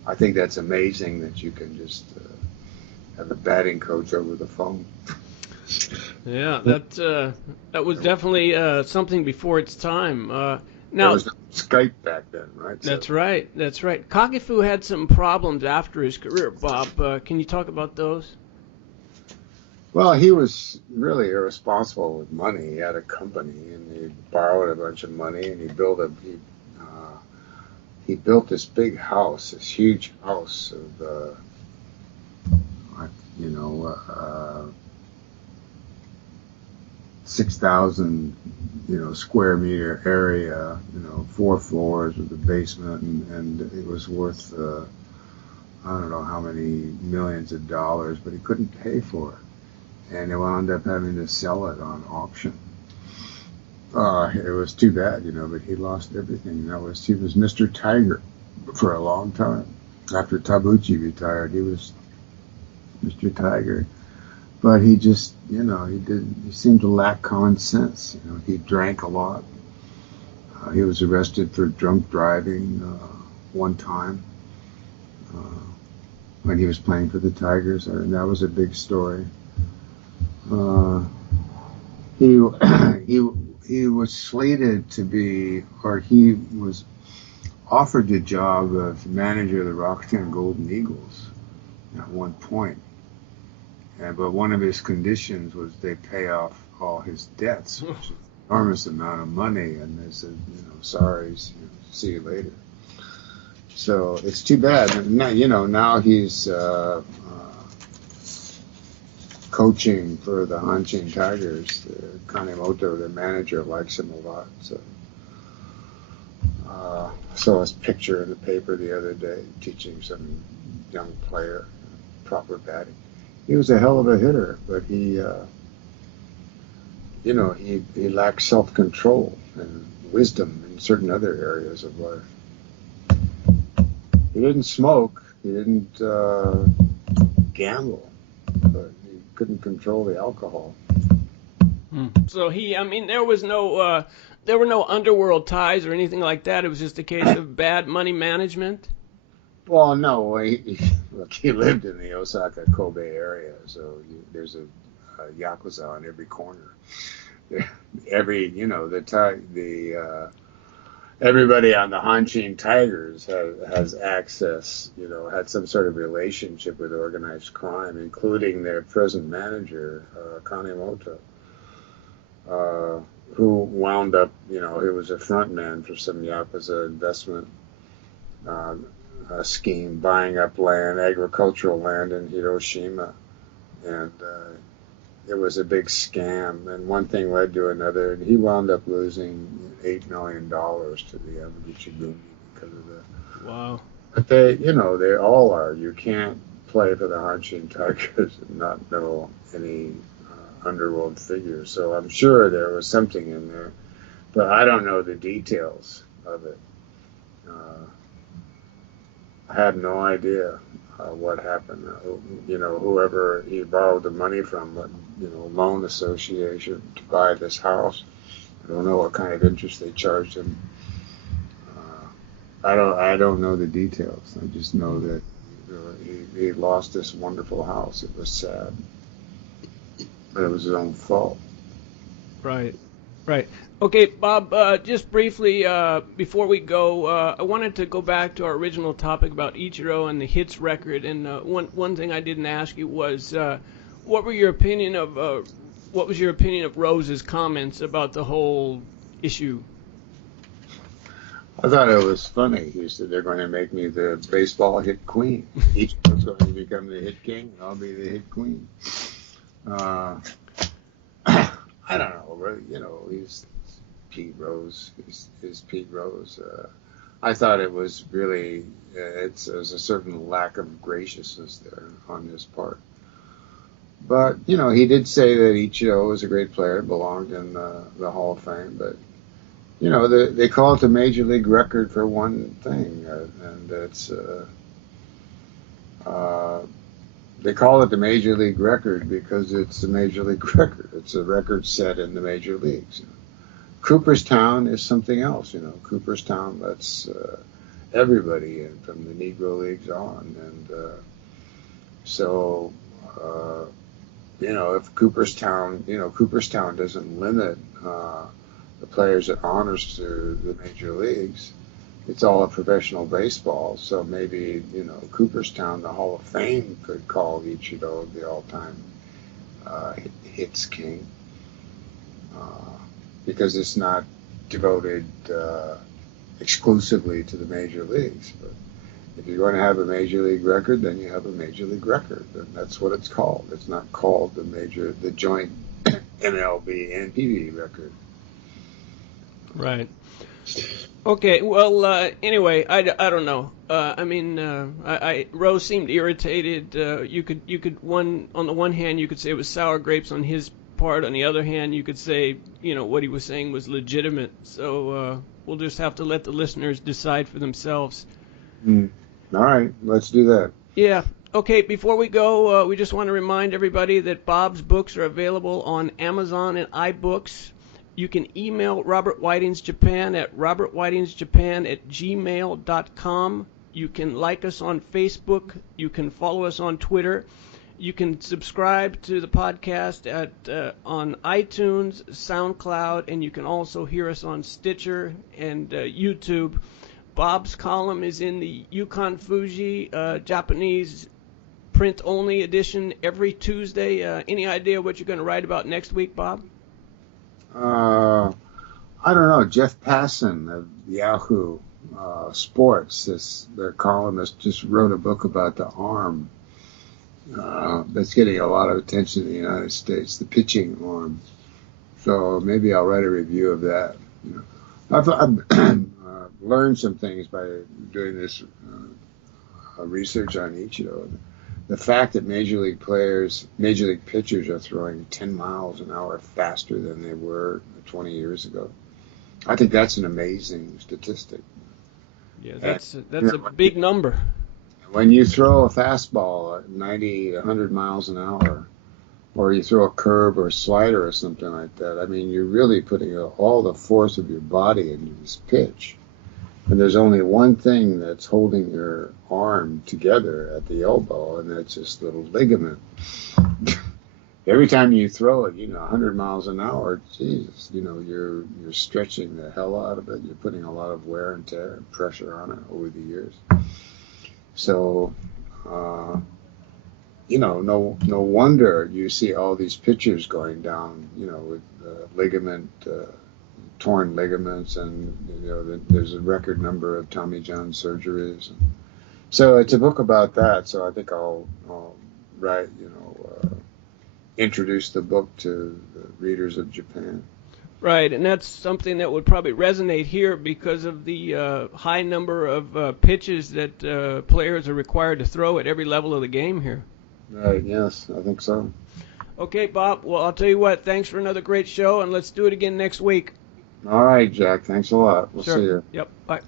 I think that's amazing that you can just have a batting coach over the phone. Yeah, that was definitely something before its time. Now, there was no Skype back then, right? That's right. Kakefu had some problems after his career, Bob. Can you talk about those? Well, he was really irresponsible with money. He had a company, and he borrowed a bunch of money, and he built this big house, this huge house of, 6,000, square meter area, 4 floors with a basement, and it was worth, I don't know how many millions of dollars, but he couldn't pay for it. And they wound up having to sell it on auction. It was too bad, but he lost everything. He was Mr. Tiger for a long time. After Tabuchi retired, he was Mr. Tiger. But he just, he seemed to lack common sense. He drank a lot. He was arrested for drunk driving one time uh, when he was playing for the Tigers, and that was a big story. He he was slated to be, or he was offered the job of manager of the Rockton Golden Eagles at one point. But one of his conditions was they pay off all his debts, which is an enormous amount of money. And they said, sorry, see you later. So it's too bad. And now he's coaching for the Hanshin Tigers. Kanemoto, the manager, likes him a lot. So I saw his picture in the paper the other day, teaching some young player proper batting. He was a hell of a hitter, but he lacked self-control and wisdom in certain other areas of life. He didn't smoke, he didn't gamble, but he couldn't control the alcohol. So there were no underworld ties or anything like that. It was just a case of bad money management. Well, no, he lived in the Osaka Kobe area, so there's a yakuza on every corner. Everybody on the Hanshin Tigers has access, had some sort of relationship with organized crime, including their present manager, Kanemoto, who wound up, he was a front man for some yakuza investment scheme, buying up agricultural land in Hiroshima, and it was a big scam, and one thing led to another, and he wound up losing $8 million to the Yamaguchi-gumi because of that. Wow. But they all are. You can't play for the Hanshin Tigers and not know any underworld figures, so I'm sure there was something in there, but I don't know the details of it. I have no idea what happened. Whoever he borrowed the money from, loan association to buy this house. I don't know what kind of interest they charged him. I don't know the details. I just know that he lost this wonderful house. It was sad, but it was his own fault. Right. Okay, Bob, just briefly, before we go, I wanted to go back to our original topic about Ichiro and the hits record, and one thing I didn't ask you was, what was your opinion of Rose's comments about the whole issue? I thought it was funny. He said they're going to make me the baseball hit queen. Ichiro's going to become the hit king, and I'll be the hit queen. I don't know. He's Pete Rose. He's Pete Rose. I thought it was really, there's a certain lack of graciousness there on his part. But, he did say that Ichiro was a great player, belonged in the Hall of Fame. But, they call it the Major League record for one thing, and it's... They call it the Major League record because it's a Major League record. It's a record set in the Major Leagues. Cooperstown is something else. Cooperstown lets everybody in from the Negro Leagues on. And so, if Cooperstown doesn't limit the players it honors to the Major Leagues, it's all a professional baseball, so maybe, Cooperstown, the Hall of Fame, could call Ichiro the all-time hits king, because it's not devoted exclusively to the major leagues. But if you're going to have a major league record, then you have a major league record, and that's what it's called. It's not called the joint MLB and PB record. Right. Okay, well, anyway, I don't know. Rose seemed irritated. On the one hand, you could say it was sour grapes on his part. On the other hand, you could say, what he was saying was legitimate. So we'll just have to let the listeners decide for themselves. All right, let's do that. Yeah. Okay, before we go, we just want to remind everybody that Bob's books are available on Amazon and iBooks. You can email Robert Whiting's Japan at robertwhitingsjapan@gmail.com. You can like us on Facebook. You can follow us on Twitter. You can subscribe to the podcast on iTunes, SoundCloud, and you can also hear us on Stitcher and YouTube. Bob's column is in the Yukon Fuji Japanese print-only edition every Tuesday. Any idea what you're going to write about next week, Bob? I don't know. Jeff Passan of Yahoo Sports, their columnist, just wrote a book about the arm that's getting a lot of attention in the United States, the pitching arm. So maybe I'll write a review of that. I've learned some things by doing this research on Ichiro. The fact that major league pitchers are throwing 10 miles an hour faster than they were 20 years ago, I think that's an amazing statistic. Yeah, that's a big number. When you throw a fastball at 90, 100 miles an hour, or you throw a curve or a slider or something like that, I mean, you're really putting all the force of your body into this pitch. And there's only one thing that's holding your arm together at the elbow, and that's this little ligament. Every time you throw it, 100 miles an hour, Jesus, you're stretching the hell out of it. You're putting a lot of wear and tear and pressure on it over the years. So, no wonder you see all these pitchers going down, with torn ligaments, and there's a record number of Tommy John surgeries. So it's a book about that. So I think I'll write, introduce the book to the readers of Japan. Right, and that's something that would probably resonate here because of the high number of pitches that players are required to throw at every level of the game here. Right, yes, I think so. Okay, Bob, well, I'll tell you what, thanks for another great show, and let's do it again next week. All right, Jack, thanks a lot. We'll Sure. see you. Yep, bye.